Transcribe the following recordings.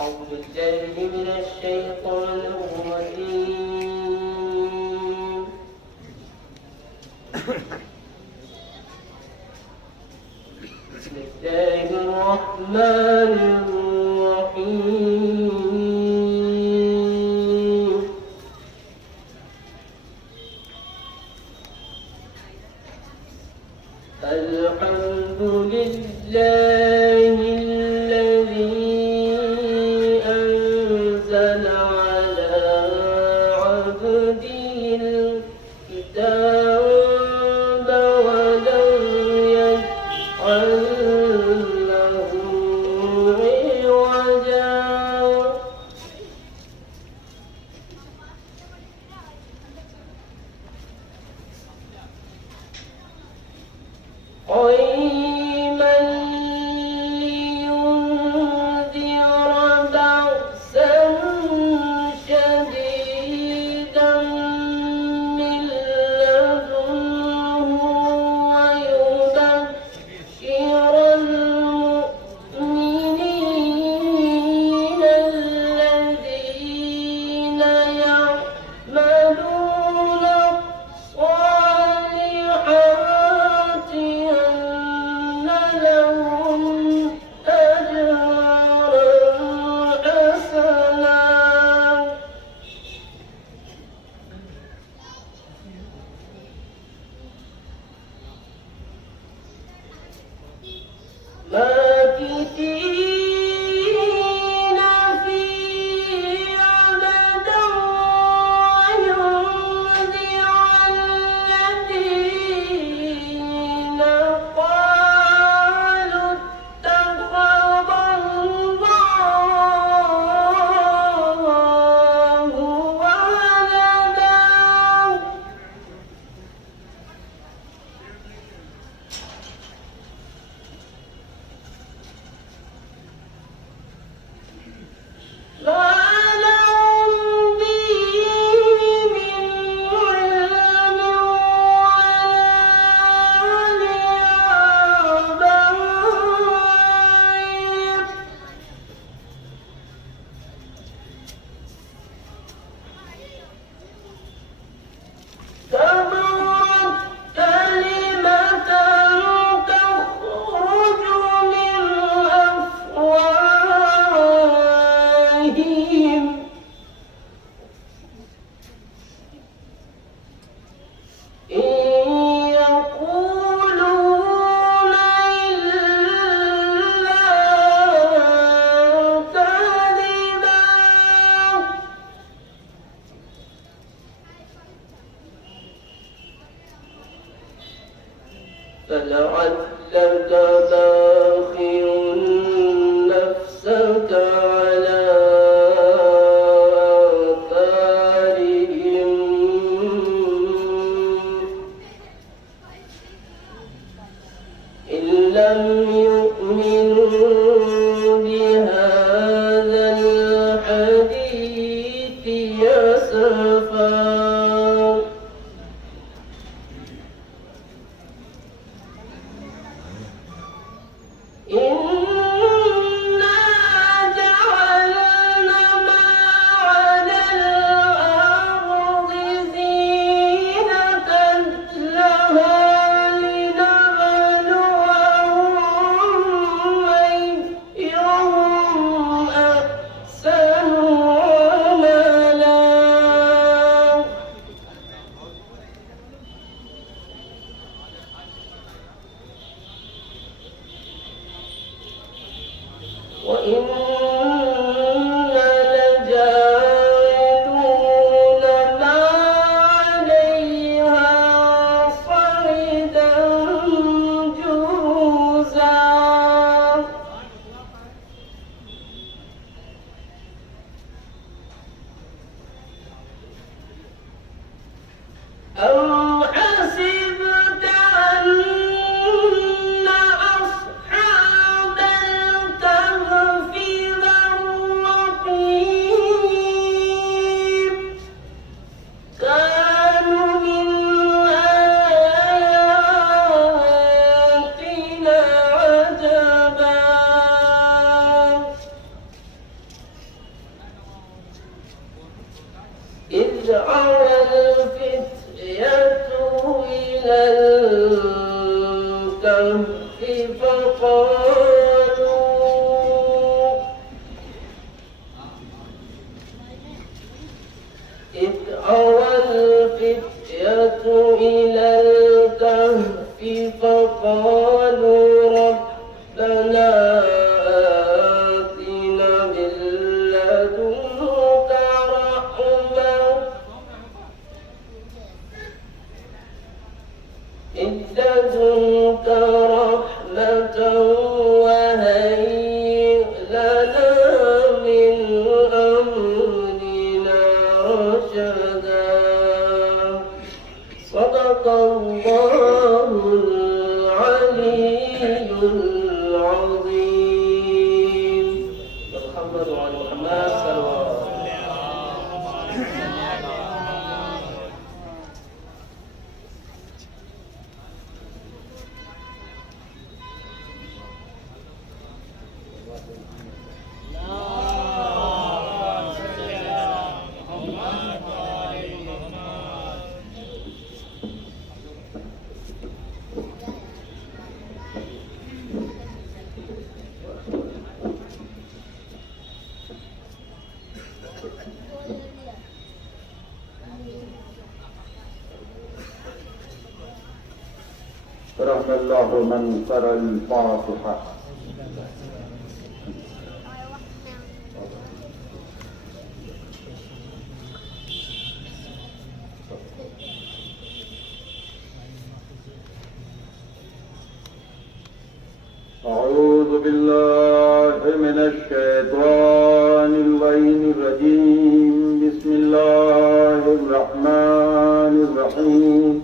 أعوذ بالله من الشيطان الرجيم بسم الله الرحمن الرحيم الحمد لله الذي أنزل على عبده الكتاب أم حسبت أن أصحاب الكهف والرقيم كانوا من آياتنا عجبا إذ أوى الفتية إلى الكهف فقالوا ربنا آتنا من لدنك رحمة وهيئ لنا من أمرنا رشدا صدق الله العلي العظيم. محمد وعلى محمد صلى الله عليه وسلم. رحم الله من قرأ الفاتحة. أعوذ بالله من الشيطان اللعين الرجيم. بسم الله الرحمن الرحيم.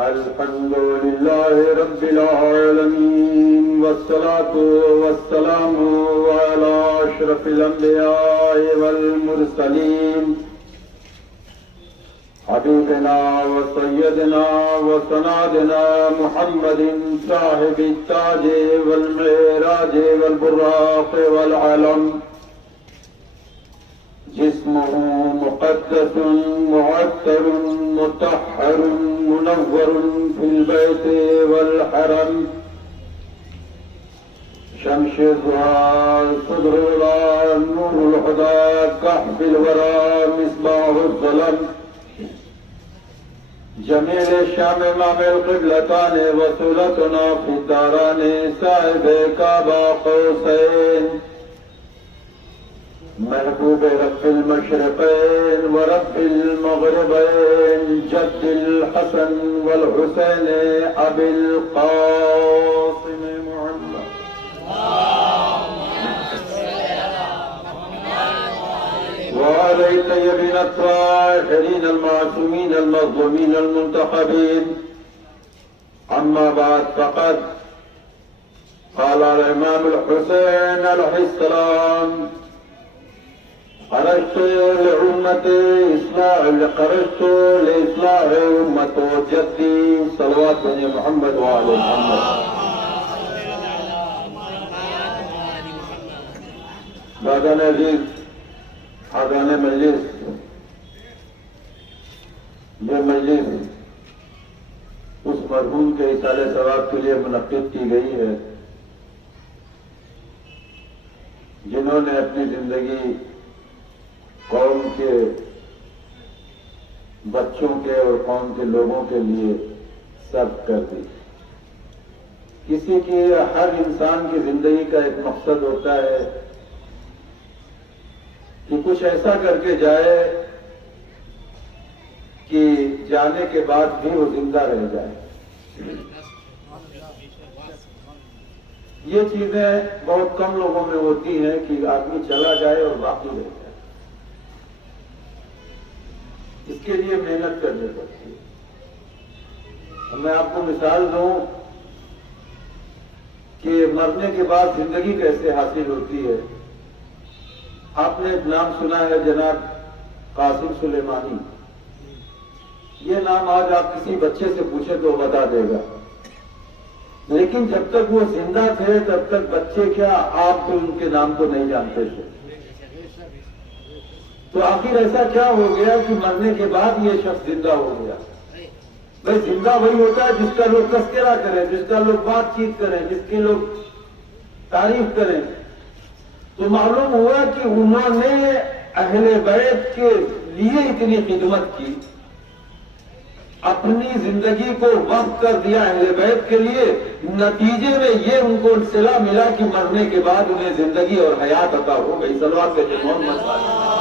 الحمد لله رب العالمين والصلاة والسلام على أشرف الأنبياء والمرسلين حبيبنا وسيدنا وسندنا محمد صاحب التاج والمعراج والبراق والعلم جسمه مقدس معطر مطهر منور في البيت والحرم شمس الضحى صدر الهدى نور الهدى كحف الورى مصباح الظلم جميل الشام امام القبلتان وصولتنا في الداران صاحب كعبہ قوسین محبوب رب المشرقين ورب المغربين جد الحسن والحسين أبي القاسم محمد وعلى الطيبين الطاهرين المعصومين المظلومين المنتخبين. أما بعد فقد قال الإمام الحسين عليه السلام خرجت لأمة لإصلاح أمة جدي صلوات بن محمد وعلى محمد. بادان عزیز حاضران مجلس، یہ مجلس اس مرحوم کے ایصال ثواب کے لیے منعقد کی گئی ہے جنہوں نے اپنی زندگی قوم کے بچوں کے اور قوم کے لوگوں کے لیے صرف کر دی. کسی کی ہر انسان کی زندگی کا ایک مقصد ہوتا ہے کہ کچھ ایسا کر کے جائے کہ جانے کے بعد بھی وہ زندہ رہ جائے. یہ چیزیں بہت کم لوگوں میں ہوتی ہیں کہ آدمی چلا جائے اور باقی رہ جائے. اس کے لیے محنت کرنی پڑتی ہے۔ میں آپ کو مثال دوں کہ مرنے کے بعد زندگی کیسے حاصل ہوتی ہے۔ آپ نے ایک نام سنا ہے جناب قاسم سلیمانی۔ یہ نام آج آپ کسی بچے سے پوچھیں تو بتا دے گا، لیکن جب تک وہ زندہ تھے تب تک بچے کیا آپ تو ان کے نام کو نہیں جانتے تھے۔ تو آخر ایسا کیا ہو گیا کہ مرنے کے بعد یہ شخص زندہ ہو گیا؟ بھائی زندہ وہی ہوتا ہے جس کا لوگ تذکرہ کریں، جس کا لوگ بات چیت کریں، جس کی لوگ تعریف کریں۔ تو معلوم ہوا کہ انہوں نے اہل بیت کے لیے اتنی خدمت کی، اپنی زندگی کو وقف کر دیا اہل بیت کے لیے، نتیجے میں یہ ان کو صلہ ملا کہ مرنے کے بعد انہیں زندگی اور حیات عطا ہو گئی۔ صلوات پہ محمد صلی اللہ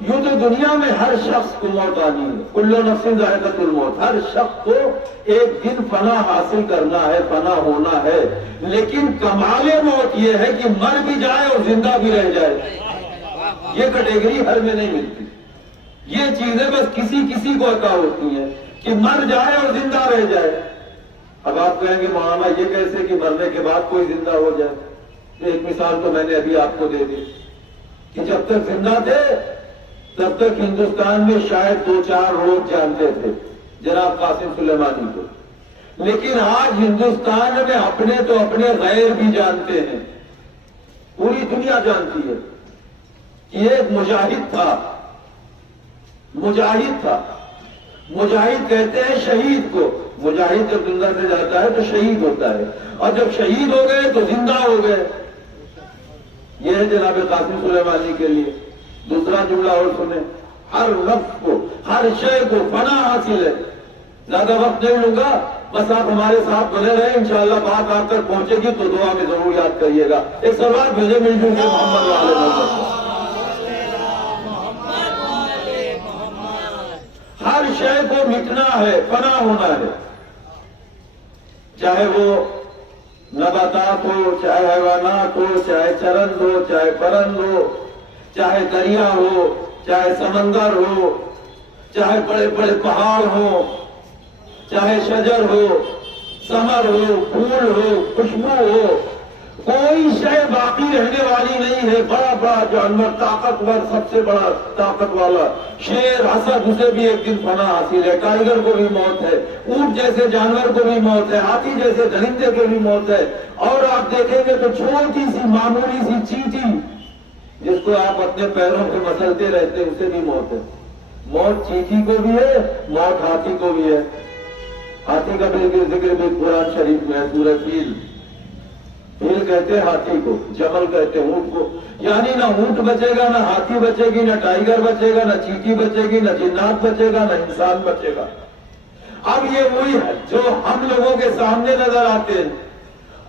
یوں تو دنیا میں ہر شخص کو موت آنی ہے، کل نفس ذائقۃ الموت، ہر شخص کو ایک دن فنا حاصل کرنا ہے، فنا ہونا ہے، لیکن کمال موت یہ ہے کہ مر بھی جائے اور زندہ بھی رہ جائے۔ یہ کیٹیگری ہر میں نہیں ملتی، یہ چیزیں بس کسی کسی کو عطا ہوتی ہیں کہ مر جائے اور زندہ رہ جائے۔ اب آپ کہیں گے مولانا یہ کیسے کہ مرنے کے بعد کوئی زندہ ہو جائے؟ ایک مثال تو میں نے ابھی آپ کو دے دی کہ جب تک زندہ تھے تب تک ہندوستان میں شاید 2-4 لوگ جانتے تھے جناب قاسم سلیمانی کو، لیکن آج ہندوستان میں اپنے تو اپنے غیر بھی جانتے ہیں، پوری دنیا جانتی ہے کہ یہ ایک مجاہد تھا۔ مجاہد کہتے ہیں شہید کو، مجاہد جب زندہ سے جاتا ہے تو شہید ہوتا ہے، اور جب شہید ہو گئے تو زندہ ہو گئے۔ یہ ہے جناب قاسم سلیمانی کے لیے۔ دوسرا جملہ اور سنیں، ہر لفظ کو، ہر شے کو فنا حاصل ہے۔ زیادہ وقت نہیں لوں گا، بس آپ ہمارے ساتھ بنے رہیں، انشاءاللہ بات آپ تک پہنچے گی تو دعا میں ضرور یاد کریے گا۔ ایک سلوات بھیجے مل جل کے محمد والے محمد۔ ہر شے کو مٹنا ہے، فنا ہونا ہے، چاہے وہ نباتات ہو، چاہے حیوانات ہو، چاہے چرند ہو، چاہے پرند ہو، چاہے دریا ہو، چاہے سمندر ہو، چاہے بڑے بڑے پہاڑ ہو، چاہے شجر ہو، ثمر ہو، پھول ہو، خوشبو ہو، کوئی شے باقی رہنے والی نہیں ہے۔ بڑا بڑا جانور، طاقتور، سب سے بڑا طاقت والا شیر، اسد، اسے بھی ایک دن فنا حاصل ہے۔ ٹائیگر کو بھی موت ہے، اونٹ جیسے جانور کو بھی موت ہے، ہاتھی جیسے درندے کو بھی موت ہے، اور آپ دیکھیں گے تو چھوٹی سی معمولی سی چیٹی جس کو آپ اپنے پیروں سے مسلتے رہتے ہیں اسے بھی موت ہے۔ موت چیٹی کو بھی ہے، موت ہاتھی کو بھی ہے۔ ہاتھی کا ذکر بھی قرآن شریف میں ہے، سورہ فیل۔ فیل کہتے ہیں ہاتھی کو، جمل کہتے ہیں اونٹ کو، یعنی نہ اونٹ بچے گا، نہ ہاتھی بچے گی، نہ ٹائیگر بچے گا، نہ چیٹی بچے گی، نہ جنات بچے گا، نہ انسان بچے گا۔ اب یہ وہی ہے جو ہم لوگوں کے سامنے نظر آتے ہیں۔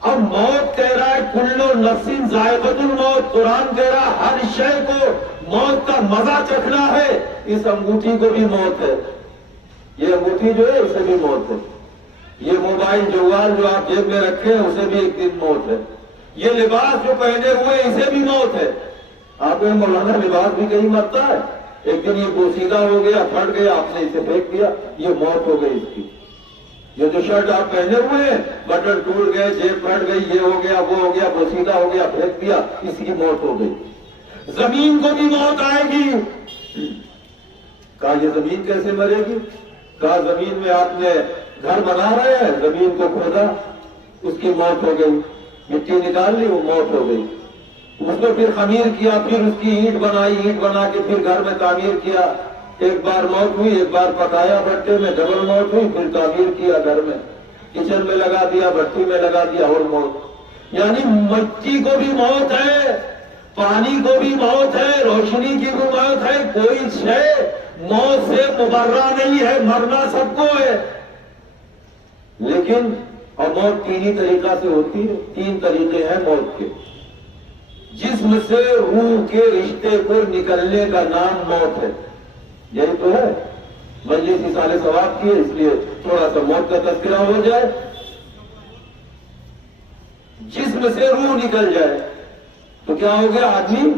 اب موت کہہ رہا ہے کل نفس ذائقۃ الموت، قرآن کہہ رہا ہے ہر شے کو موت کا مزہ چکھنا ہے۔ اس انگوٹھی کو بھی موت ہے، یہ انگوٹھی جو ہے اسے بھی موت ہے، یہ موبائل جوال جو آپ جیب میں رکھے ہیں اسے بھی ایک دن موت ہے، یہ لباس جو پہنے ہوئے اسے بھی موت ہے۔ آپ نے مولانا لباس بھی کہیں مرتا ہے، ایک دن یہ بوسیدہ ہو گیا، پھٹ گیا، آپ نے اسے پھینک دیا، یہ موت ہو گئی اس کی۔ یہ جو شرٹ آپ پہنے ہوئے ہیں بٹن ٹوٹ گئے، جیب پھٹ گئی، یہ ہو گیا، وہ ہو گیا، بوسیدہ ہو گیا، پھینک دیا، اس کی موت ہو گئی۔ زمین کو بھی موت آئے گی۔ کہا یہ زمین کیسے مرے گی؟ کہا زمین میں آپ نے گھر بنا رہے ہیں، زمین کو کھودا، اس کی موت ہو گئی، مٹی نکال لی، وہ موت ہو گئی۔ اس کو پھر خمیر کیا، پھر اس کی اینٹ بنائی، اینٹ بنا کے پھر گھر میں تعمیر کیا، ایک بار موت ہوئی، ایک بار پکایا بھٹے میں، ڈبل موت ہوئی، پھر تعمیر کیا گھر میں، کچن میں لگا دیا، بھٹی میں لگا دیا، اور موت۔ یعنی مٹی کو بھی موت ہے، پانی کو بھی موت ہے، روشنی کی بھی موت ہے، کوئی شے موت سے مبرہ نہیں ہے، مرنا سب کو ہے۔ لیکن اور موت تین ہی طریقہ سے ہوتی ہے، 3 طریقے ہیں موت کے۔ جسم سے روح کے رشتے کو نکلنے کا نام موت ہے، یہی تو ہے۔ مجلس اصالِ ثواب کی ہے، اس لیے تھوڑا سا موت کا تذکرہ ہو جائے۔ جسم جسم سے روح نکل جائے تو کیا ہو گیا؟ آدمی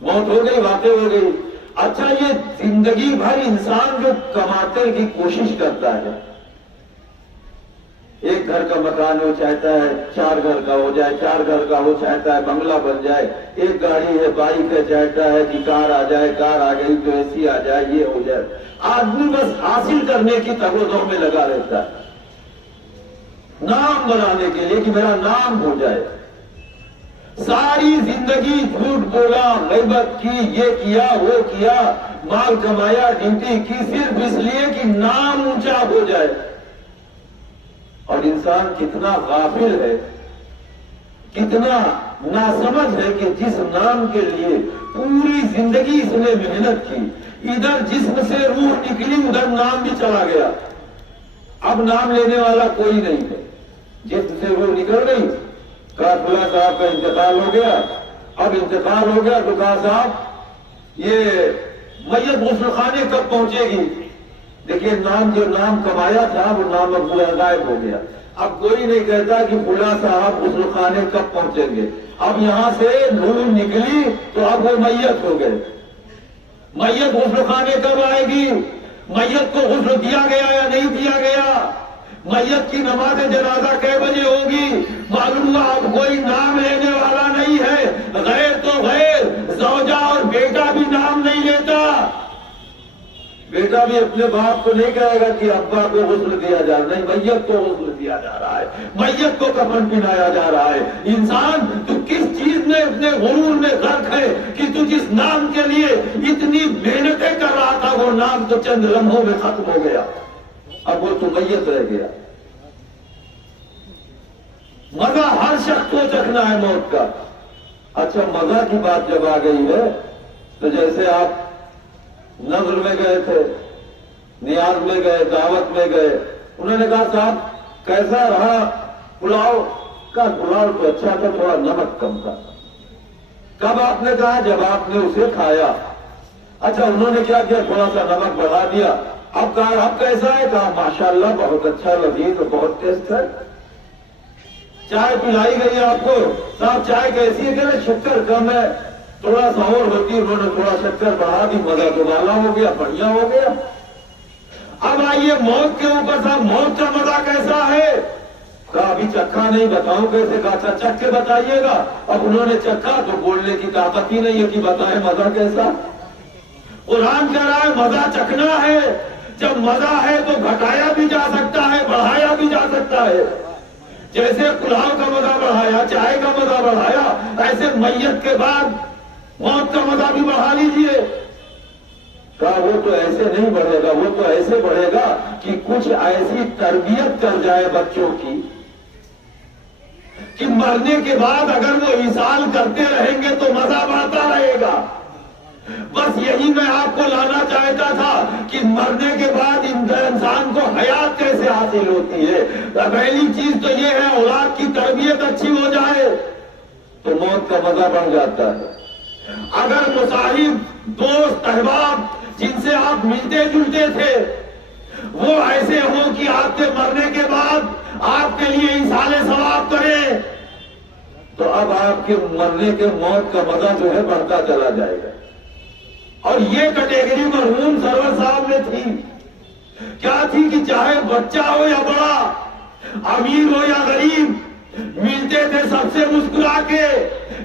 موت ہو گئی، واقع ہو گئی۔ اچھا، یہ زندگی بھر انسان جو کمانے کی کوشش کرتا ہے، ایک گھر کا مکان وہ چاہتا ہے 4 گھر کا ہو جائے، 4 گھر کا وہ چاہتا ہے بنگلہ بن جائے، ایک گاڑی ہے بائک ہے چاہتا ہے کہ کار آ جائے، کار آ گئی تو AC آ جائے، یہ ہو جائے۔ آدمی بس حاصل کرنے کی تگ و دو میں لگا رہتا ہے، نام بنانے کے لیے کہ میرا نام ہو جائے۔ ساری زندگی جھوٹ بولا، غیبت کی، یہ کیا وہ کیا، مال کمایا، ڈیوٹی کی، صرف اس لیے کہ نام اونچا ہو جائے۔ اور انسان کتنا غافل ہے، کتنا ناسمجھ ہے کہ جس نام کے لیے پوری زندگی اس نے محنت کی، ادھر جسم سے روح نکلی، ادھر نام بھی چلا گیا۔ اب نام لینے والا کوئی نہیں ہے، جسم سے روح نکل گئی، کہا فلاں صاحب کا انتقال ہو گیا۔ اب انتقال ہو گیا تو کہا صاحب یہ میت غسل خانے کب پہنچے گی؟ دیکھیے، جو نام کمایا تھا وہ نام اب غائب ہو گیا۔ اب کوئی نہیں کہتا کہ فلاں صاحب غسل خانے کب پہنچیں گے۔ اب یہاں سے روح نکلی تو اب وہ میت ہو گئے۔ میت غسل خانے کب آئے گی؟ میت کو غسل دیا گیا یا نہیں دیا گیا؟ میت کی نماز جنازہ کئے بجے ہوگی؟ معلوم ہوا اب کوئی نام لینے والا نہیں ہے۔ غیر تو غیر، زوجہ اور بیٹا بھی نام نہیں لیتا۔ بیٹا بھی اپنے باپ کو نہیں کہے گا کہ ابا کو غسل دیا جا رہا ہے، نہیں، میت کو غسل دیا جا رہا ہے، میت کو کفن پہنایا جا رہا ہے۔ انسان تو کس چیز میں اپنے غرور میں غرق ہے کہ تو جس نام کے لیے اتنی محنتیں کر رہا تھا وہ نام تو چند لمحوں میں ختم ہو گیا، اب وہ تو میت رہ گیا۔ مزہ ہر شخص کو چکھنا ہے موت کا۔ اچھا، مزہ کی بات جب آ گئی ہے تو جیسے آپ نظر میں گئے تھے، نیاز میں گئے، دعوت میں گئے، انہوں نے کہا صاحب کیسا رہا پلاؤ؟ کا پلاؤ تو اچھا تھا، تھوڑا نمک کم تھا۔ کب آپ نے کہا؟ جب آپ نے اسے کھایا۔ اچھا، انہوں نے کیا کیا؟ تھوڑا سا نمک بڑھا دیا۔ اب کہا اب کیسا ہے؟ کہا ماشاءاللہ بہت اچھا، لذیذ اور بہت ٹیسٹ ہے۔ چائے پلائی گئی آپ کو، صاحب چائے کیسی ہے؟ کہ شکر کم ہے، تھوڑا سا اور ہوتی، انہوں نے تھوڑا شکر بڑھا دی، مزہ تو بالا ہو گیا، بڑھیا ہو گیا۔ اب آئیے موت کے اوپر، صاحب موت کا مزہ کیسا ہے؟ کہا ابھی چکھا نہیں، بتاؤں کیسے؟ کہا اچھا چکھ کے بتائیے گا۔ اب انہوں نے چکھا تو بولنے کی طاقت ہی نہیں ہے کہ بتائیں مزہ کیسا۔ قرآن کہہ رہا ہے مزہ چکھنا ہے۔ جب مزہ ہے تو گھٹایا بھی جا سکتا ہے، بڑھایا بھی جا سکتا ہے۔ جیسے پلاؤ کا مزہ بڑھایا، چائے کا مزہ بڑھایا، ایسے میت کے بعد موت کا مزہ بھی بڑھا لیجئے۔ کہا وہ تو ایسے نہیں بڑھے گا، وہ تو ایسے بڑھے گا کہ کچھ ایسی تربیت کر جائے بچوں کی کہ مرنے کے بعد اگر وہ ایصال کرتے رہیں گے تو مزہ بڑھتا رہے گا۔ بس یہی میں آپ کو لانا چاہتا تھا کہ مرنے کے بعد انسان کو حیات کیسے حاصل ہوتی ہے۔ پہلی چیز تو یہ ہے اولاد کی تربیت اچھی ہو جائے تو موت کا مزہ بڑھ جاتا ہے۔ اگر مصاحب، دوست، احباب جن سے آپ ملتے جلتے تھے وہ ایسے ہوں کہ آپ کے مرنے کے بعد آپ کے لیے ایصال ثواب کریں تو اب آپ کے مرنے کے موت کا مزہ جو ہے بڑھتا چلا جائے گا۔ اور یہ کیٹیگری مرحوم سرور صاحب میں تھی، کیا تھی کہ چاہے بچہ ہو یا بڑا، امیر ہو یا غریب، ملتے تھے سب سے مسکرا کے۔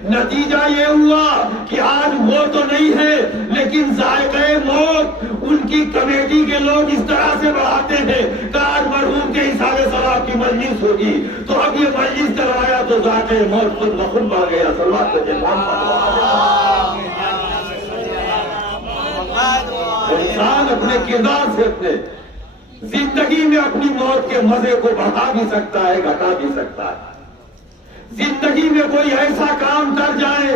نتیجہ یہ ہوا کہ آج وہ تو نہیں ہے لیکن ذائقہ موت ان کی کمیٹی کے لوگ اس طرح سے بڑھاتے ہیں کہ آج مرحوم کے ایصال ثواب کی مجلس ہوگی تو اب یہ مجلس کروایا تو ذائقہ موت خود بخود بڑھ گیا۔ صلوات انسان اپنے کردار سے اپنے زندگی میں اپنی موت کے مزے کو بڑھا بھی سکتا ہے، گھٹا بھی سکتا ہے۔ زندگی میں کوئی ایسا کام کر جائے،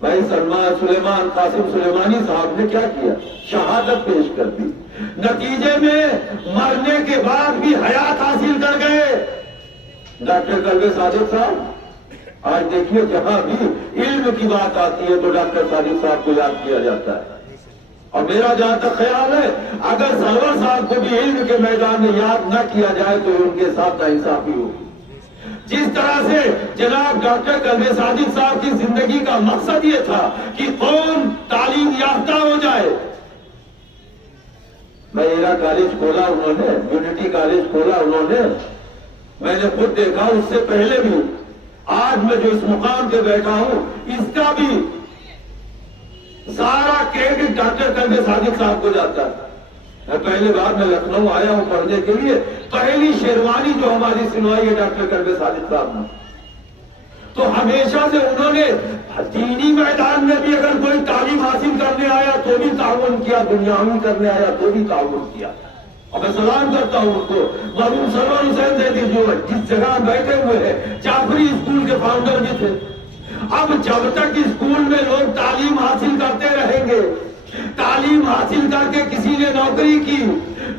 بھائی سلیمان قاسم سلیمانی صاحب نے کیا کیا؟ شہادت پیش کر دی، نتیجے میں مرنے کے بعد بھی حیات حاصل کر گئے۔ ڈاکٹر کلبے ساجد صاحب، آج دیکھیے جہاں بھی علم کی بات آتی ہے تو ڈاکٹر ساجد صاحب کو یاد کیا جاتا ہے، اور میرا جہاں تک خیال ہے اگر سرور صاحب کو بھی علم کے میدان میں یاد نہ کیا جائے تو ان کے ساتھ ناانصافی ہوگی. جس طرح سے جناب ڈاکٹر کلبے صادق صاحب کی زندگی کا مقصد یہ تھا کہ قوم تعلیم یافتہ ہو جائے. میرا کالج کھولا انہوں نے, یونٹی کالج کھولا انہوں نے, میں نے خود دیکھا. اس سے پہلے بھی آج میں جو اس مقام پہ بیٹھا ہوں اس کا بھی سارا کریڈٹ ڈاکٹر کلبے صادق صاحب کو جاتا ہے. میں پہلی بار میں لکھنؤ آیا ہوں پڑھنے کے لیے, پہلی شیروانی جو ہماری سنوائی ہے ڈاکٹر کلبے صادق صاحب نے. تو ہمیشہ سے انہوں نے دینی میدان میں بھی اگر کوئی تعلیم حاصل کرنے آیا تو بھی تعاون کیا, دنیاوی کرنے آیا تو بھی تعاون کیا. اور میں سلام کرتا ہوں ان کو. مرحوم سرور حسین زیدی جو جس جگہ بیٹھے ہوئے ہیں جعفری اسکول کے فاؤنڈر بھی تھے. اب جب تک اسکول میں لوگ تعلیم حاصل کرتے رہیں گے, تعلیم حاصل کر کے کسی نے نوکری کی,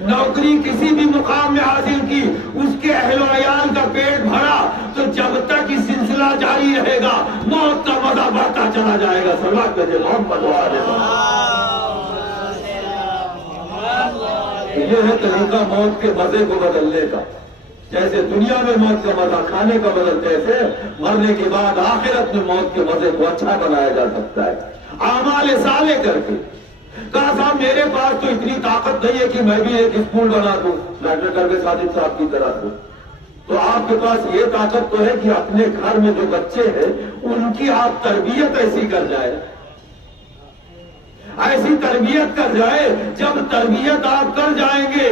نوکری کسی بھی مقام میں حاصل کی, اس کے اہل و عیال کا پیٹ بھرا, تو جب تک یہ سلسلہ جاری رہے گا موت کا مزہ بڑھتا چلا جائے گا. صلوات بھیجے محمد وعلہ. یہ ہے طریقہ موت کے مزے کو بدلنے کا. جیسے دنیا میں موت کا مزہ کھانے کا بدلتے تھے, مرنے کے بعد آخرت میں موت کے مزے کو اچھا بنایا جا سکتا ہے اعمال صالح کر کے. کہا صاحب میرے پاس تو اتنی طاقت نہیں ہے کہ میں بھی ایک اسکول بنا دوں ڈاکٹر کلبے صادق صاحب کی طرح سے. تو آپ کے پاس یہ طاقت تو ہے کہ اپنے گھر میں جو بچے ہیں ان کی آپ تربیت ایسی کر جائے, ایسی تربیت کر جائے. جب تربیت آپ کر جائیں گے,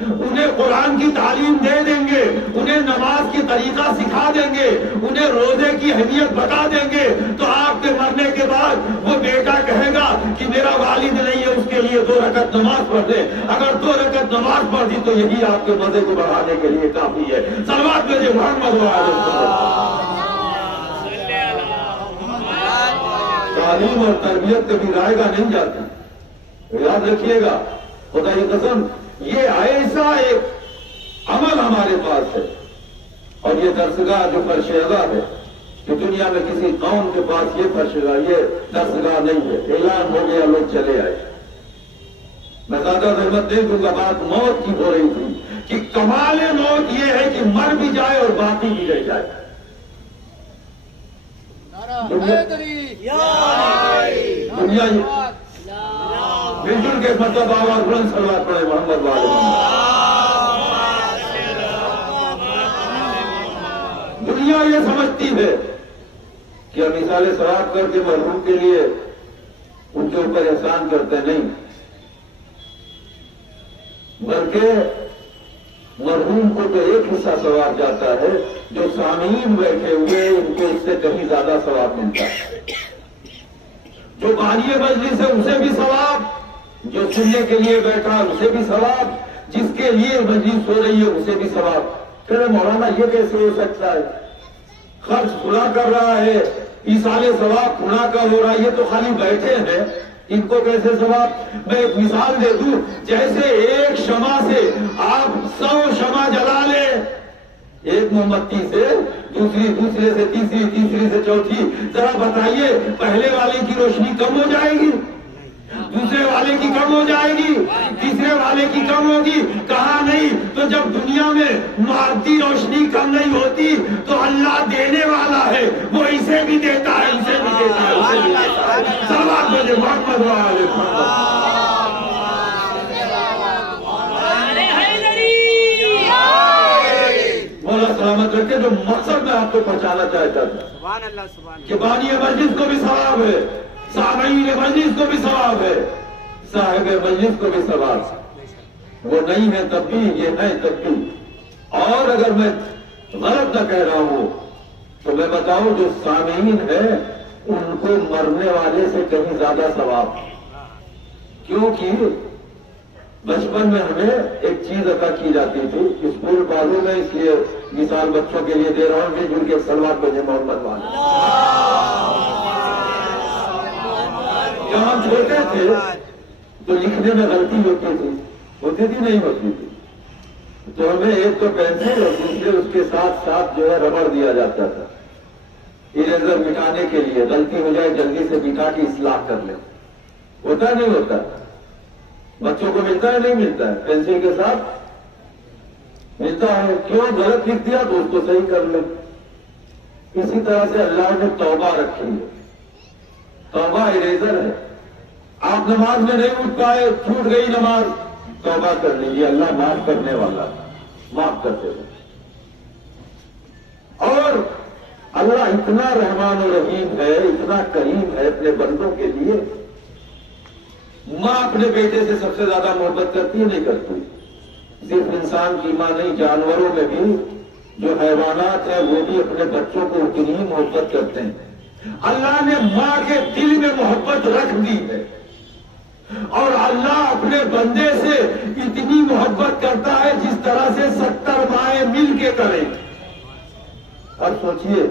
انہیں قرآن کی تعلیم دے دیں گے, انہیں نماز کی طریقہ سکھا دیں گے, انہیں روزے کی اہمیت بتا دیں گے, تو آپ کے مرنے کے بعد وہ بیٹا کہے گا کہ میرا والد نہیں ہے, اس کے لیے 2 رکعت نماز پڑھ دے. اگر 2 رکعت نماز پڑھ دی تو یہی آپ کے مزے کو بڑھانے کے لیے کافی ہے. صلوات بھیجے محمد وعلہ. تعلیم اور تربیت کبھی رائے گا نہیں جاتی, یاد رکھیے گا. خدا کی قسم یہ ایسا ایک عمل ہمارے پاس ہے, اور یہ درسگاہ جو فرشیدہ ہے کہ دنیا میں کسی قوم کے پاس یہ فرشیدہ, یہ درسگاہ نہیں ہے. اعلان ہو گیا, لوگ چلے آئے. میں زیادہ رحمت نہیں دوں گا. بات موت کی ہو رہی تھی کہ کمال موت یہ ہے کہ مر بھی جائے اور باقی بھی رہ جائے. دنیا مل جل کے مطلب آواز بلند صلوات پڑھے محمد والے. دنیا یہ سمجھتی ہے کہ ہم مثال ثواب کر کے مرحوم کے لیے ان کے اوپر احسان کرتے نہیں, بلکہ مرحوم کو تو ایک حصہ ثواب جاتا ہے, جو سامعین بیٹھے ہوئے ان کو اس سے کہیں زیادہ ثواب ملتا ہے. جو بانی مجلس ہے اسے بھی ثواب, جو سننے کے لیے بیٹھا اسے بھی ثواب, جس کے لیے مجلس ہو رہی ہے اسے بھی ثواب. پھر مولانا یہ کیسے ہو سکتا ہے, خرچ کھلا کر رہا ہے, ایصال ثواب کھلا کا ہو رہا ہے, یہ تو خالی بیٹھے ہیں, ان کو کیسے ثواب. میں ایک مثال دے دوں, جیسے ایک شمع سے آپ 100 شمع جلا لیں, ایک موم بتی سے دوسری, دوسرے سے تیسری, تیسری سے چوتھی, ذرا بتائیے پہلے والے کی روشنی کم ہو جائے گی, دوسرے والے کی کم ہو جائے گی, تیسرے والے کی کم ہوگی؟ کہاں نہیں. تو جب دنیا میں مادی روشنی کم نہیں ہوتی تو اللہ دینے والا ہے, وہ اسے بھی دیتا ہے, اسے بھی دیتا ہے, اسے بھی دیتا ہے. صلوات بھیجے محمد وعلہ محمد. مولا سلامت رکھے. جو مقصد میں آپ کو پہنچانا چاہتا تھا کہ بانی مجلس کو بھی ثواب ہے, سامعین مجلس کو بھی ثواب ہے, صاحب مجلس کو بھی ثواب. وہ نہیں ہے تب بھی, یہ ہے تب بھی. اور اگر میں غلط نہ کہہ رہا ہوں تو میں بتاؤں, جو سامعین ہے ان کو مرنے والے سے کہیں زیادہ ثواب. کیونکہ بچپن میں ہمیں ایک چیز عطا کی جاتی تھی اسکول والوں میں, اس لیے مثال بچوں کے لیے دے رہا ہوں, مل جل کے صلوات بھیجے محمد والے. جب ہم چھوٹے تھے تو لکھنے میں غلطی ہوتی تھی نہیں ہوتی تھی, تو ہمیں ایک تو پینسل اور دوسرے اس کے ساتھ ساتھ جو ہے ربڑ دیا جاتا تھا, اریزر مٹانے کے لیے, غلطی ہو جائے جلدی سے مٹا کے اصلاح کر لیں. ہوتا نہیں ہوتا؟ بچوں کو ملتا ہے نہیں ملتا ہے؟ پینسل کے ساتھ ملتا ہے. کیوں؟ غلط لکھ دیا تو اس کو صحیح کر لیں. اسی طرح سے اللہ نے توبہ رکھی ہے. توبہ اریزر ہے. آپ نماز میں نہیں اٹھ پائے، چھوٹ گئی نماز، توبہ کر لیجیے، اللہ معاف کرنے والا، معاف کرتے ہوئے. اور اللہ اتنا رحمان و رحیم ہے، اتنا کریم ہے اپنے بندوں کے لیے. ماں اپنے بیٹے سے سب سے زیادہ محبت کرتی ہے نہیں کرتی؟ صرف انسان کی ماں نہیں، جانوروں میں بھی جو حیوانات ہیں وہ بھی اپنے بچوں کو اتنی ہی محبت کرتے ہیں. اللہ نے ماں کے دل میں محبت رکھ دی ہے، اور اللہ اپنے بندے سے اتنی محبت کرتا ہے جس طرح سے 70 مائیں مل کے کریں. اب سوچئے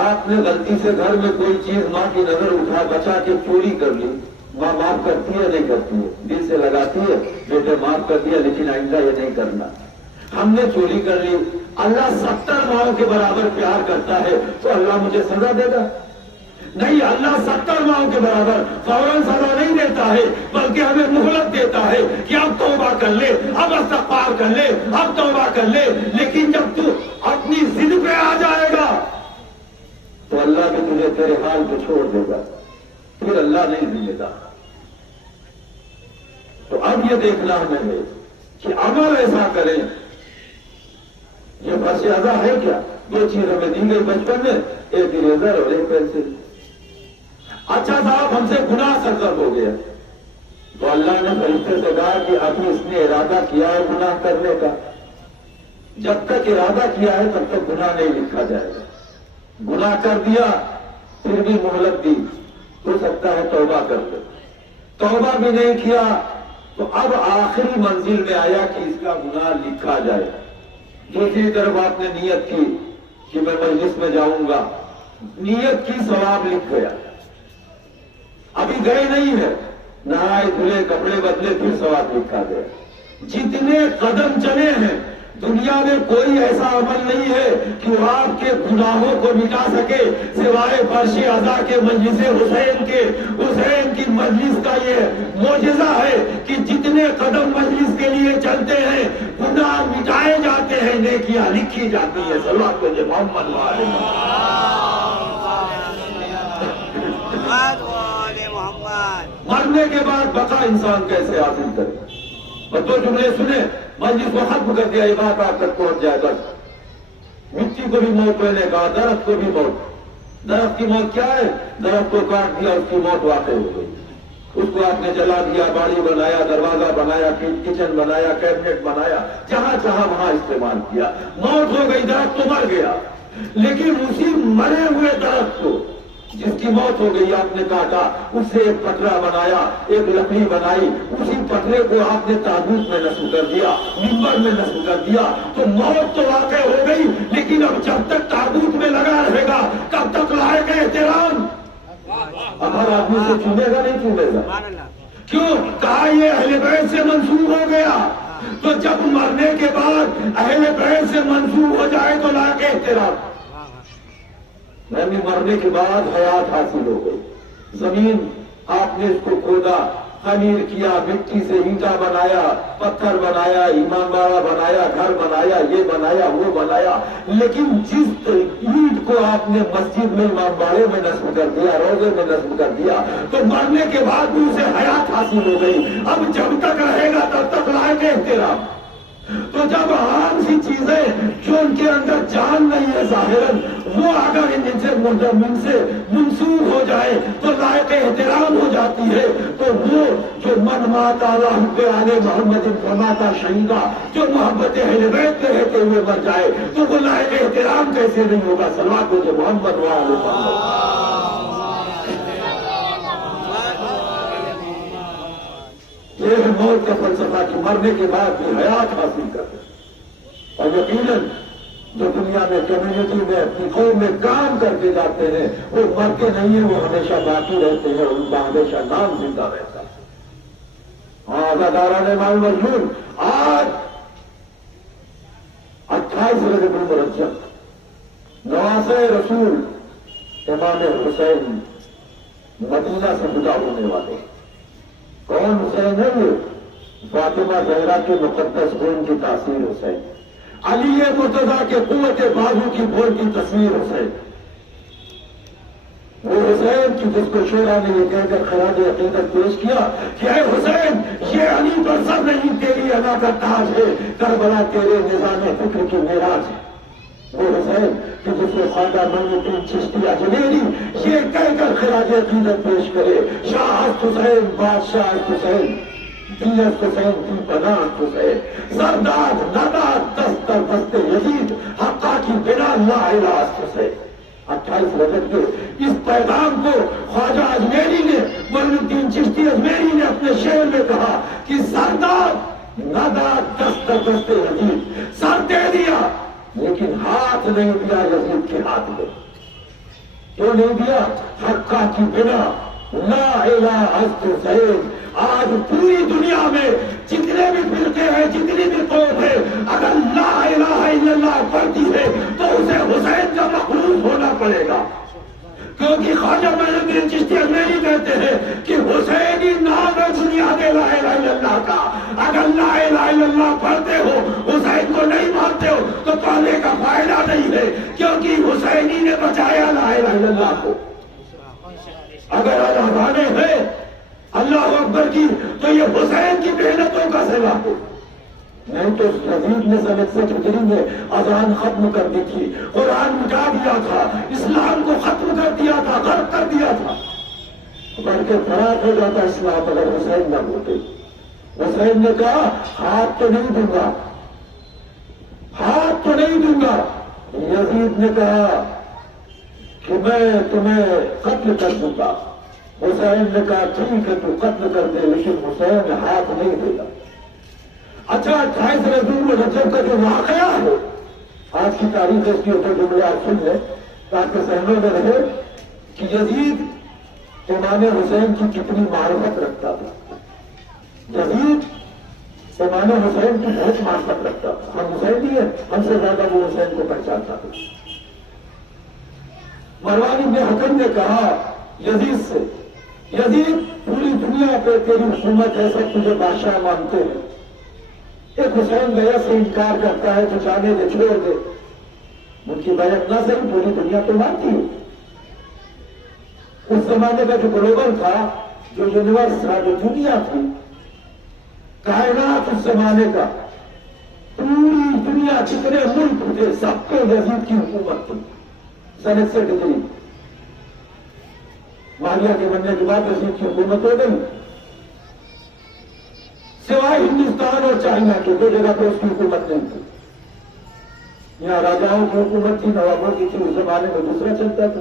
آپ نے غلطی سے گھر میں کوئی چیز ماں کی نظر اٹھا بچا کے چوری کر لی، ماں معاف کرتی ہے نہیں کرتی ہے؟ دل سے لگاتی ہے بیٹے معاف کر دیا لیکن آئندہ یہ نہیں کرنا. ہم نے چوری کر لی، اللہ 70 ماؤں کے برابر پیار کرتا ہے تو اللہ مجھے سزا دے گا؟ نہیں، اللہ 70 ماؤں کے برابر فوراً سزا نہیں دیتا ہے، بلکہ ہمیں مہلت دیتا ہے کہ اب توبہ کر لے، اب استغفار کر لے، اب توبہ کر لے. لیکن جب تو اپنی ضد پہ آ جائے گا تو اللہ بھی تجھے تیرے حال پہ چھوڑ دے گا، پھر اللہ نہیں ذمہ دار. تو اب یہ دیکھنا ہمیں ہے کہ عمل ایسا کریں. یہ بس ازا ہے کیا؟ 2 چیز ہمیں دی گئی بچپن میں، ایک اریزر اور ایک پینسل. اچھا صاحب ہم سے گناہ سرزد ہو گیا تو اللہ نے فرشتے سے کہا کہ ابھی اس نے ارادہ کیا ہے گناہ کرنے کا، جب تک ارادہ کیا ہے تب تک گناہ نہیں لکھا جائے گا. گناہ کر دیا پھر بھی مہلت دی، ہو سکتا ہے توبہ کر دے. توبہ بھی نہیں کیا تو اب آخری منزل میں آیا کہ اس کا گناہ لکھا جائے. دوسری طرف آپ نے نیت کی کہ میں مجلس میں جاؤں گا، نیت کی، ثواب لکھ گیا. ابھی گئے نہیں ہے، نہائے دھلے کپڑے بدلے پھر ثواب لکھا گیا. جتنے قدم چلے ہیں دنیا میں کوئی ایسا عمل نہیں ہے کہ وہ آپ کے گناہوں کو مٹا سکے سوائے فرش عزا کے مجلس حسین کی مجلس کا یہ معجزہ ہے کہ جتنے قدم مجلس کے لیے چلتے ہیں گناہ مٹائے جاتے ہیں، نیکیاں لکھی جاتی ہیں. صلوات کو محمد مرنے کے بعد بقا انسان کیسے حاصل کرے؟ اور 2 جملے سنے، مجلس کو ختم کر دیا، یہ بات آپ تک پہنچ جائے بس. مٹی کو بھی موت میں نے کہا، درخت کو بھی موت. درخت کی موت کیا ہے؟ درخت کو کاٹ دیا، اس کی موت واقع ہو گئی. اس کو آپ نے جلا دیا، باڑی بنایا، دروازہ بنایا، کچن بنایا، کیبنٹ بنایا، جہاں چاہا وہاں استعمال کیا، موت ہو گئی، درخت تو مر گیا. لیکن اسی مرے ہوئے درخت کو جس کی موت ہو گئی آپ نے کاٹا، اس سے ایک پٹرا بنایا، ایک لکڑی بنائی، اسی پٹرے کو آپ نے تابوت میں نصب کر دیا، منبر میں نصب کر دیا. تو موت تو واقع ہو گئی لیکن اب جب تک تابوت میں لگا رہے گا تب تک لائق احترام. اب ہر آدمی سے چومے گا نہیں چومے گا؟ کیوں؟ کہا یہ اہل بیت سے منسوب ہو گیا. تو جب مرنے کے بعد اہل بیت سے منسوب ہو جائے تو لائق احترام. یعنی مرنے کے بعد حیات حاصل ہو گئی. زمین آپ نے اس کو کھودا، خمیر کیا، مٹی سے اینٹا بنایا، پتھر بنایا، ایمان باڑہ بنایا، گھر بنایا، یہ بنایا، وہ بنایا. لیکن جس اینٹ کو آپ نے مسجد میں امام باڑے میں نصب کر دیا، روزے میں نصب کر دیا، تو مرنے کے بعد بھی اسے حیات حاصل ہو گئی. اب جب تک رہے گا تب تک لائق احترام. تو جب عام سی چیزیں جو ان کے اندر جان نہیں ہے ظاہراً، وہ اگر ان سے منسوخ ہو جائے تو لائق احترام ہو جاتی ہے. تو وہ جو من ماتا اللہ پہ آلے محمد فرماتا شہیدہ، جو محبت اہل بیت میں رہتے ہوئے مر جائے تو وہ لائق احترام کیسے نہیں ہوگا؟ صلوات ہو جو محمد وآل محمد. یہ ہے موت کا فلسفہ کہ مرنے کے بعد بھی حیات حاصل کرتے. اور یقیناً جو دنیا میں کمیونٹی میں اپنی قوم میں کام کرتے جاتے ہیں وہ مرتے نہیں ہیں، وہ ہمیشہ باقی رہتے ہیں، ان کا ہمیشہ نام زندہ رہتا ہے. آزاداران مال مجنون آج 28 رجب المرجب نواسہ رسول امام حسین مدینہ سے جدا ہونے والے. کون حسین ہے یہ؟ فاطمہ زہرا کے مقدس خون کی تاثیر حسین، علی مرتضیٰ کے قوت بازو کی بھول کی تصویر حسین. وہ حسین کی جس کو شورا نے یہ کہہ کر خراج عقیدت پیش کیا کہ اے حسین یہ علی پر سب نہیں تیری ادا کا تاج ہے، کربلا تیرے نظام فکر کی معراج ہے. وہ حسین کہ جس کو خواجہ معین الدین چشتی اجمیری یہ کہہ کر خراج عقیدت پیش کرے شاہ حسین بادشاہ حسین دیت حسین کی پناہ حسین سردار ناداد دستر دست یزید حقا کی بنا لا الہ حسین. 28 رجب کے اس پیغام کو خواجہ اجمیری نے معین الدین چشتی اجمیری نے اپنے شعر میں کہا کہ سردار ناداد دستر دست یزید سر دے دیا لیکن ہاتھ نہیں دیا یزید کے ہاتھ میں. کیوں نہیں دیا؟ حقا کی بنا لا الہ حسین. آج پوری دنیا میں جتنے بھی فرقے ہیں جتنی بھی قوم ہے اگر لا الہ الا اللہ پڑھتی ہے تو اسے حسین کا مخلوق ہونا پڑے گا، کیونکہ خواجہ معین الدین چشتی اجمیری کہتے ہیں کہ حسینی نام ہے دنیا کے لا الہ الا اللہ کا. اگر لا الہ الا اللہ پڑھتے ہو حسین کو نہیں مانتے ہو تو پڑھنے کا فائدہ نہیں ہے، کیونکہ حسینی نے بچایا لا الہ الا اللہ کو. اگر اذانے ہیں اللہ اکبر کی تو یہ حسین کی محنتوں کا سلا ہے. نہیں تو یزید نے سنت سے ہجری میں اذان ختم کر دی تھی، قرآن مٹا دیا تھا، اسلام کو ختم کر دیا تھا، غرق کر دیا تھا. بلکہ فرات ہو جاتا اسلام اگر حسین نہ ہوتے. حسین نے کہا ہاتھ تو نہیں دوں گا، ہاتھ تو نہیں دوں گا. یزید نے کہا کہ میں تمہیں قتل کر دوں گا. حسین نے کہا ٹھیک ہے تو قتل کر دے لیکن حسین ہاتھ نہیں دے گا. اچھا 28 رجب کا جو واقعہ ہے آج کی تاریخ اس کے اوپر جملے آپ سن لیں تاکہ ذہنوں میں رہے کہ یزید امام حسین کی کتنی معرفت رکھتا تھا. یزید امام حسین کی بہت معرفت رکھتا تھا. ہم حسین ہی ہیں، ہم سے زیادہ وہ حسین کو پہچانتا تھا. مروان بن حکم نے کہا یزید سے، یزید پوری دنیا پہ تیری حکومت ہے، سب تجھے بادشاہ مانتے ہیں، ایک حسین بیعت سے انکار کرتا ہے تو جانے دے، چھوڑ دے. ان کی بیعت نہ صحیح پوری دنیا تو مانتی ہے. اس زمانے کا جو گلوبل تھا، جو یونیورس تھا، جو دنیا تھی، کائنات اس زمانے کا، پوری دنیا جتنے ملک تھے سب پہ یزید کی حکومت تھی. سنت سے ڈگری مالیہ کے بننے کے بعد یزید کی حکومت ہو گئی، سوائے ہندوستان اور چائنا کے دو جگہ پہ اس کی حکومت نہیں تھی. یہاں راجاؤں کی حکومت تھی، نوابوں کی تھی، اس زمانے میں دوسرا چلتا تھا،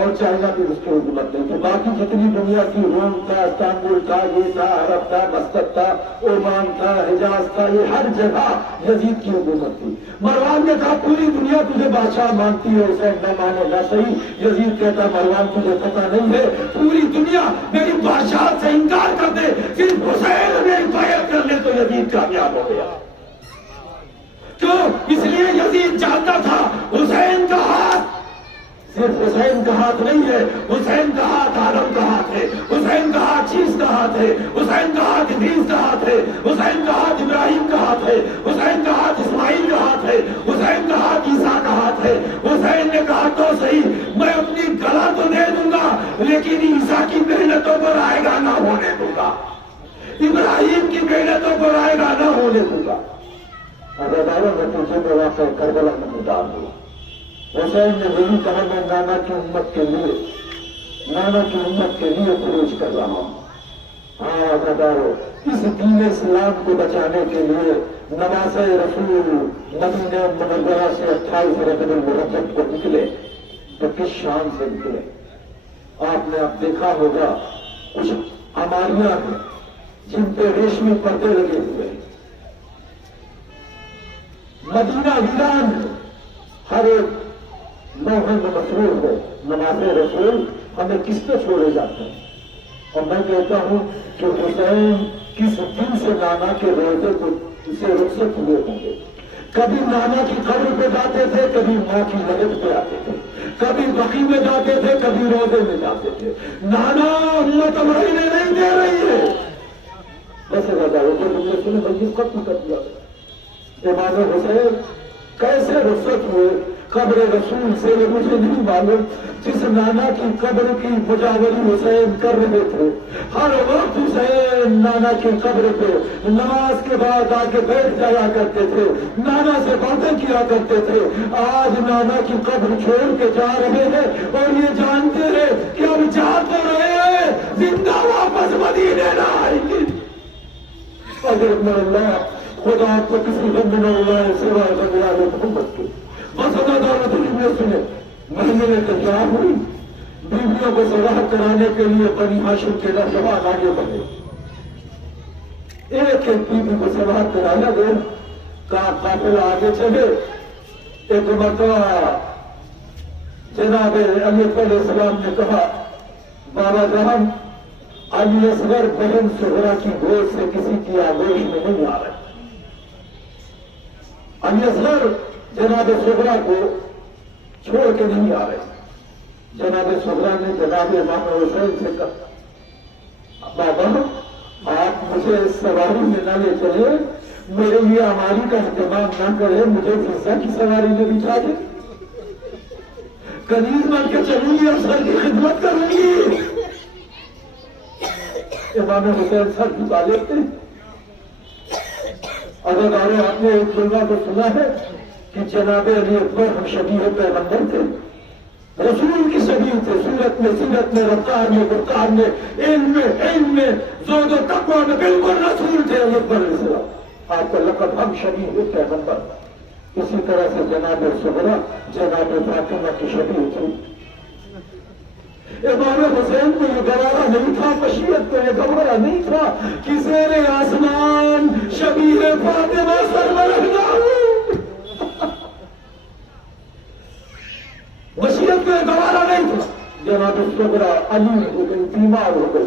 اور چائنا کی اس کی حکومت نہیں تھی. باقی جتنی دنیا تھی، روم تھا، استانبول تھا، یہ تھا، عرب تھا، مسقط تھا، عمان تھا، حجاز تھا، یہ ہر جگہ یزید کی حکومت تھی. مروان نے کہا پوری دنیا تجھے بادشاہ مانتی ہے، حسین نہ مانے نہ صحیح. یزید کہتا مروان تجھے پتہ نہیں ہے، پوری دنیا میری بادشاہ سے انکار کر دے، صرف حسین میری بیعت کر لے تو یزید کامیاب ہو گیا. کیوں؟ اس لیے یزید جانتا تھا حسین کا ہاتھ صرف حسین کا ہاتھ نہیں ہے، حسین کا ہاتھ آدم کا ہاتھ ہے، حسین کا ہاتھ شیش کا ہاتھ ہے، حسین کا ہاتھ ادریس کا ہاتھ ہے، حسین کا ہاتھ ابراہیم کا ہاتھ ہے، حسین کا ہاتھ اسماعیل کا ہاتھ ہے، حسین کا ہاتھ عیسیٰ کا ہاتھ ہے. حسین نے کہا تو صحیح میں اپنی گلا تو دے دوں گا لیکن عیسیٰ کی محنتوں کو رائے گا نہ ہونے دوں گا، ابراہیم کی محنتوں کو رائے گا نہ ہونے دوں گا. عزیزانو نتیجے میں واقع کربلا میں مدار ہوا. حسین نے یہی کہا میں نانا کی امت کے لیے، نانا کی امت کے لیے خروج کر رہا ہوں. ہاں عزیزانو اس دین اسلام کو بچانے کے لیے نماز رسول مدینہ منورہ سے 28 رجب المرجب کو نکلے تو کس شان سے نکلے. آپ نے اب دیکھا ہوگا کچھ عماریاں ہیں جن پہ ریشمی پردے لگے ہوئے ہیں. مدینہ ویران ہے، ہر ایک لوہے میں مصروف ہے. نماز رسول ہمیں کس پہ چھوڑے جاتے ہیں. اور میں کہتا ہوں کہ حسین کس دن سے نانا کے روزے کو اسے رخصت ہوئے ہوں گے. کبھی نانا کی قبر پہ جاتے تھے، کبھی ماں کی لگت پہ آتے تھے، کبھی بقی میں جاتے تھے، کبھی روزے میں جاتے تھے. نانا امت مہینے نہیں دے رہی ہے. بس جو تم نے سنے بلکہ ختم کر دیا. امام حسین کیسے رخصت ہوئے قبر رسول سے یہ مجھے نہیں معلوم. جس نانا کی قبر کی مجاوری حسین کر رہے تھے، ہر وقت حسین نانا کی قبر پہ نماز کے بعد آ کے بیٹھ جایا کرتے تھے، نانا سے باتیں کیا کرتے تھے. آج نانا کی قبر چھوڑ کے جا رہے ہیں اور یہ جانتے ہیں کہ اب جا تو رہے ہیں، زندہ واپس مدینے نہ آئیں گے. اگر اللہ خدا آپ کو کسی غم نہ ہوا ہے سوائے غم محمد کے. بس ادارت میں سنے مہینے میں تیار ہوئی، بیویوں کو سراہ کرانے کے لیے بنی ہاشم کے نوجوان آگے بڑھے. ایک ایک بیوی کو سراہ کرایا گیا. کہا قافلہ آگے چلے. ایک مرتبہ جناب علی علیہ السلام نے کہا بابا جان علی اصغر بہن صغرا کی گود سے کسی کی آگوش میں نہیں آ رہے. علی اصغر جناب صغرا کو چھوڑ کے نہیں آ رہے. جناب صغرا نے جناب امام حسین سے کہا بابا آپ مجھے سواری میں نہ لے چلے، میرے لیے ہماری کا اہتمام نہ کرے، مجھے فضا کی سواری میں بٹھا دے. کنیز بن کے چلوں گی، افسر کی خدمت کروں گی. امام حسین سر جھکا لیتے. اگر آپ نے ایک جملہ کو سنا ہے کہ جناب علی اکبر ہم شبیہ پیغمبر تھے، رسول کی شبیہ تھے، سیرت میں رفتار میں گفتار میں علم میں زہد و تقویٰ میں بالکل رسول تھے علی اکبر علیہ السلام. آپ کا لقب ہم شبیہ پیغمبر. اسی طرح سے جناب صغرا جناب فاطمہ کی شبیہ تھی. امام حسین کو یہ گوارا نہیں تھا، مشیت کو یہ گوارا نہیں تھا کہ زیر آسمان شبیہ فاطمہ سرورہ جاؤں. مشیت کو یہ گوارا نہیں تھا. جناب صغرا علی ہو گئی، بیمار ہو گئی.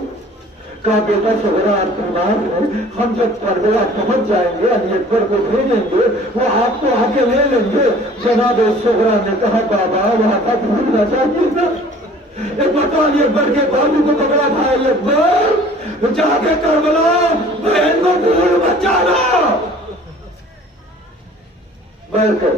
کہا بیٹا صغرا آپ بیمار ہیں، ہم جب کربلا پہنچ جائیں گے علی اکبر کو بھیجیں گے، وہ آپ کو آ کے لے لیں گے. جناب صغرا نے کہا بابا وہاں کا بھولنا چاہیے تھا. ایک مرتبہ علی اکبر کے بازو کو پکڑا تھا، علی اکبر جا کے کربلا بہن کو بھول مت جانا. بیٹھ کر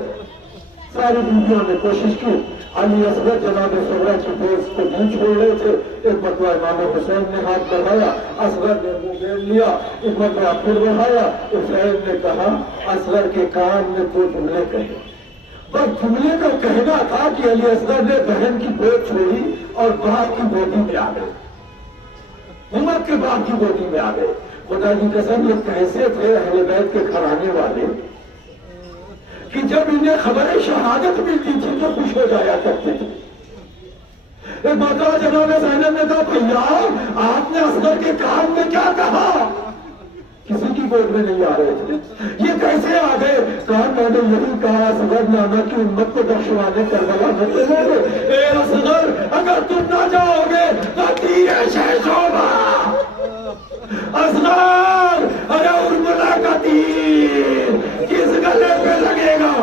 ساری بیویوں نے کوشش کی. علی اصغر جناب صغرا کی دوست کو نہیں چھوڑ رہے تھے. ایک مرتبہ امام حسین نے ہاتھ بڑھایا، اصغر نے منہ گھیر لیا. ایک مرتبہ پھر بڑھایا. حسین نے کہا اصغر کے کان میں دو جملے کہے. بس جملے کا کہنا تھا کہ علی اصغر نے بہن کی گود چھوڑی اور باپ کی گودی میں آ گئے، امت کے باپ کی گودی میں آ گئے. خدا کی قسم یہ کیسے تھے اہل بیت کے گھرانے والے کہ جب انہیں خبر شہادت ملتی تھی تو خوش ہو جایا کرتے تھے. ایک مرتبہ جناب زینب نے کہا بھیا آپ نے اصغر کے کان میں کیا کہا؟ کسی کی گود میں نہیں آ رہے تھے. یہ کیسے آ گئے؟ کہا میں نے یہی کہا اصغر نانا کی امت کو بخشوانے کربلا نہ چلو گے. اے اصغر اگر تم نہ جاؤ گے تو تیرے شیش ہوگا. اصغر ارے ارملا کا تیر کس گلے پہ لگے گا؟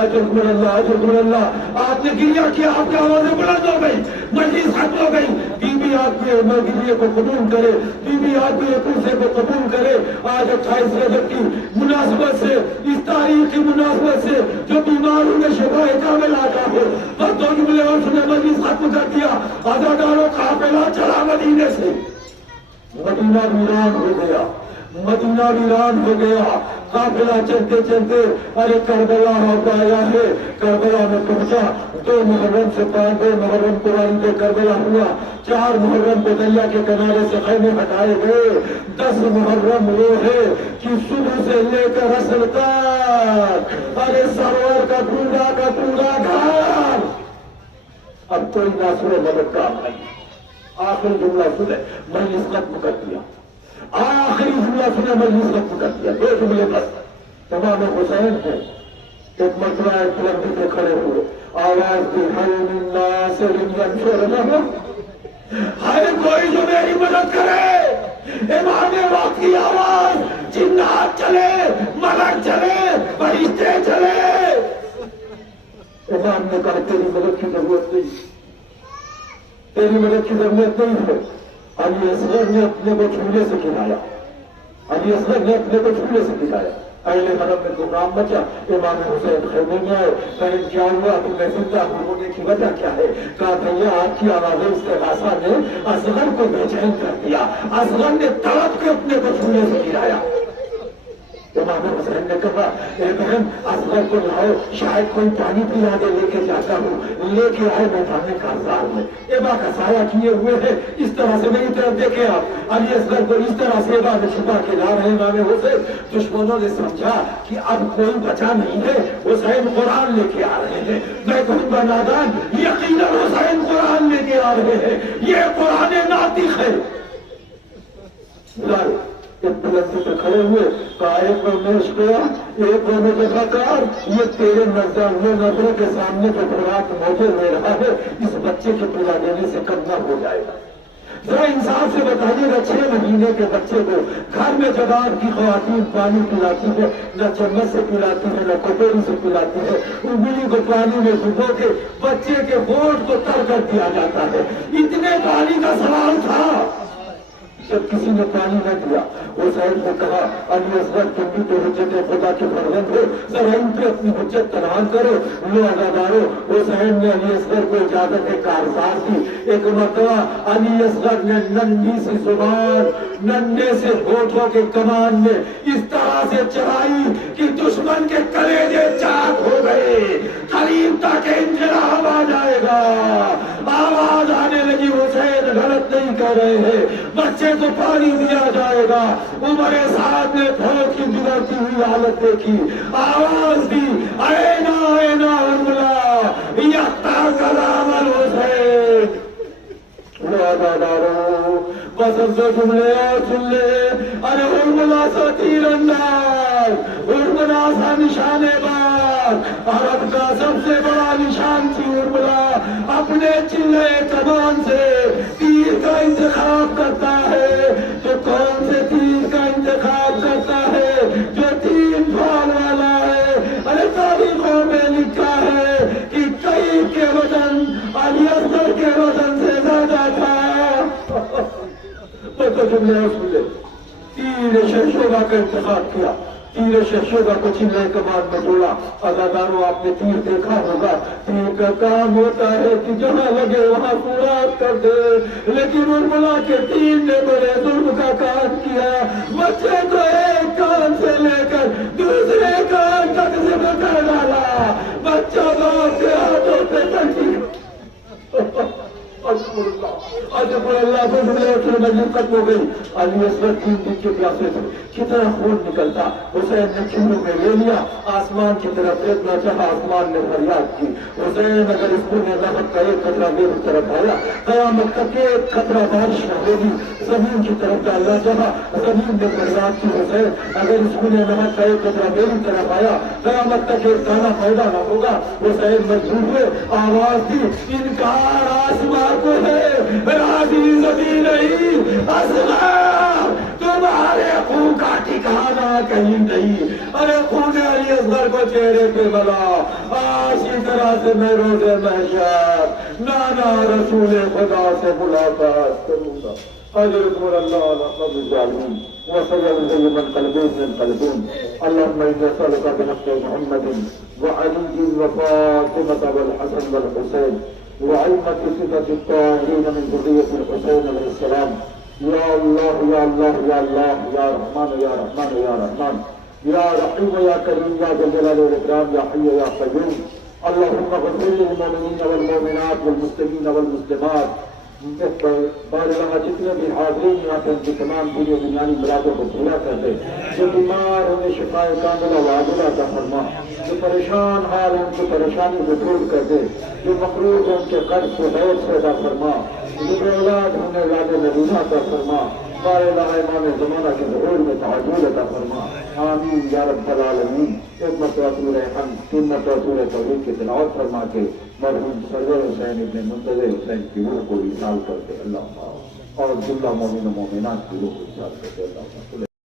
اجر اللہ اجر اللہ. آپ نے گریہ کیا، آپ کی آوازیں بلند ہو گئی، مجلس ختم ہو گئی. بی بی آپ کے گریہ کو قبول کرے، بی بی آپ کے قرصے کو قبول کرے. آج 28 رجب کی مناسبت سے، اس تاریخ کی مناسبت سے جو بیمار ہوئے شفا کامل آتا ہے، بس دو جملے اور سنے مجلس ختم کر دیا. عزاداروں قافلہ چلا مدینے سے. مدینہ ویران ہو گیا، مدینہ ویران ہو گیا. قافلہ چلتے چلتے ارے کربلا ہوتا آیا ہے. کربلا میں پہنچا. 2 محرم سے 2 محرم قرآن پہ کربلا ہوا. 4 محرم بدیا کے کنارے سے خیمے ہٹائے گئے. 10 محرم وہ ہے کہ صبح سے لے کر اصل تک ارے سرور کا ٹوٹا گھر. اب کوئی ناصر مدد کا نہیں. آخری جملہ سنے مجلس ختم کر دیا. آخری جملہ سنے مجلس ختم کر دیا. 2 جملے بس. امام حسین ہے. ایک مرتبہ ایک بلندی پہ کھڑے ہوئے، آواز دی حی من ناصر ینصر لہ. ہر کوئی جو میری مدد کرے. امام وقت کی آواز، جنات چلے، ملک چلے، فرشتے چلے. امام نے کہا تیری مدد کی ضرورت نہیں, تیری مدد کی ضرورت نہیں ہے. علی اصغر نے اپنے کو چھونے سے گرایا, علی اصغر نے اپنے کو چھونے سے گرایا. اہل حرم میں گمراہ مچا. امام حسین خیمے میں آئے, کہیں کیا ہوا, تمہیں زندہ ہونے کی وجہ کیا ہے؟ کہا بھیا آپ کی آواز استغاثہ نے اصغر کو بے چین کر دیا, اصغر نے تڑپ کے اپنے کو چھونے سے گرایا. امام حسین نے کہا اے بہن اصغر کو لاؤ, شاید کوئی پانی پلا دے, لے کے جاتا ہوں. لے کے آئے میدان کارزار میں, ایبا کا سایہ کیے ہوئے ہیں, اس طرح سے میری طرف دیکھیں آپ. علی اصغر کو اس طرح سے ایبا میں چھپا کے لا رہے ہیں. امام حسین, دشمنوں نے سمجھا کہ اب کوئی بچا نہیں ہے, حسین قرآن لے کے آ رہے ہیں. میں کہوں گا نادان, یقیناً حسین قرآن لے کے آ رہے ہیں, یہ قرآن ناطق ہے. ایک بلندی پہ کھڑے ہوئے, کہا ایک کو میں اشکیا, ایک کو میں جفاکار, یہ تیرے نظروں کے سامنے جو خوراک موجود لے رہا ہے, اس بچے کے پلا دینے سے کم نہ ہو جائے گا. ذرا انصاف سے بتائیے گا, 6 مہینے کے بچے کو گھر میں جب آپ کی خواتین پانی پلاتی ہے, نہ چمچ سے پلاتی ہے, نہ کٹوری سے پلاتی ہے, انگلی کو پانی میں ڈبو کے بچے کے ہونٹ کو تر کر دیا جاتا ہے. اتنے پانی کا سوال تھا, جب کسی نے پانی نہ دیا, حسین نے کہا علی اصغر تم بھی تو حجت خدا کے فرزند ہو, ذرا ان پہ اپنی حجت ترہان کرو. لو عزادارو, حسین نے علی اصغر کو اجازت کارزار دی. ایک مرتبہ علی اصغر نے ننھی سی زبان ننھے سے ہونٹوں کے کمان میں اس طرح سے چلائی کہ دشمن کے کلیجے چاک ہو گئے. قریب تک انقلاب آ جائے گا, آواز آنے لگی, حسین غلط نہیں کہہ رہے ہیں, بچے کو پانی دیا جائے گا. عمر سعد نے فوج کی بگڑتی ہوئی حالت دیکھی, آواز دی, اینا اینا ارملا یختار کلام الحسین. وعدادارو بس اب دو جملے اور سن لے. ارے ارملا سا تیر انداز, ارملا سا نشان باز, عرب کا سب سے بڑا نشان تھی ارملا. اپنے چلے کمان سے تیر کا انتخاب کرتا ہے, تو کون سے تیر کا انتخاب کرتا ہے؟ جو 3 پھال والا ہے. ارے تاریخوں میں لکھا ہے کہ کئی کے وزن علی اصغر کے وزن سے زیادہ تھا. تو جملے اس میں تیر شہشوبہ کا انتخاب کیا, تیر شہشوبہ کو چلے کمان میں جوڑا. عزاداروں آپ نے تیر دیکھا ہوگا, تیر کا کام ہوتا ہے کہ جہاں لگے وہاں سوراخ کر دے, لیکن ارملا کے تیر نے بڑے ظلم کا کام کیا. بچے کو ایک کان سے لے کر دوسرے کان تک ذبح کر ڈالا. بچہ باپ کے ہاتھوں پہ تکلیف. اللہ مجلس ختم ہو گئی. علی اصغر 3 دن کے پیاسے تھے, کتنا خون نکلتا. حسین نے چوروں میں لے لیا, آسمان کی طرف دیکھنا چاہا, آسمان نے فریاد کی. حسین اگر اس کو نعمت کا ایک قطرہ میری طرف آیا, قیامت تک ایک قطرہ بارش نہ ہوگی. زمین کی طرف ڈالنا چاہا, زمین نے فریاد کی. حسین اگر اس کو نعمت کا ایک قطرہ میری طرف آیا, قیامت تک ایک دانہ پیدا نہ ہوگا. حسین مجبور ہوئے, آواز دی, انکار آسمان کو ہے, راضی زمین نہیں. اصغر تمہارے خون کا ٹھکانا کہیں نہیں. ارے خون علی اصغر کو چہرے پہ بلا. اسی طرح سے میں روز محشر نانا رسول خدا سے ملاقات کروں گا. اجركم الله على قبر الظالمين وسيجزي من قلبون من قلبون. اللهم إنا نسألك بحق محمد وعلي وفاطمة والحسن والحسين وعلمة صفة الطاهرين من ذرية الحسين عليه السلام. يا الله يا الله يا الله يا رحمن يا رحمن يا رحمن يا رحيم يا كريم يا ذا الجلال والإكرام يا حي يا قيوم. اللهم اغفر للمؤمنين والمؤمنات والمسلمين والمسلمات. بارگاہ جتنے بھی حاضرین یہاں پہ ان کی تمام دینی و دنیاوی مرادوں کو پورا کر دے. جو بیمار انہیں شفاء کاملہ وعاجلہ عطا فرما. جو پریشان حال ان کو پریشانی کو دور کر دے. جو مقروض ان کے قرض کو غیر سے عطا فرما. جو اولاد انہیں اولاد نبینا عطا فرما. بار الہ امام زمانہ کے ظہور میں تعجیل عطا فرما. آمین یا رب العالمین. ایک مرتبہ سورہ حمد 3 مرتبہ سورہ توحید کی تلاوت فرما کے مرحوم سرور حسین ابن منتظر حسین کی روح کو اصال کرتے اللہ اور جملہ مومن و مومنات کی روح کو اصال کرتے اللہ.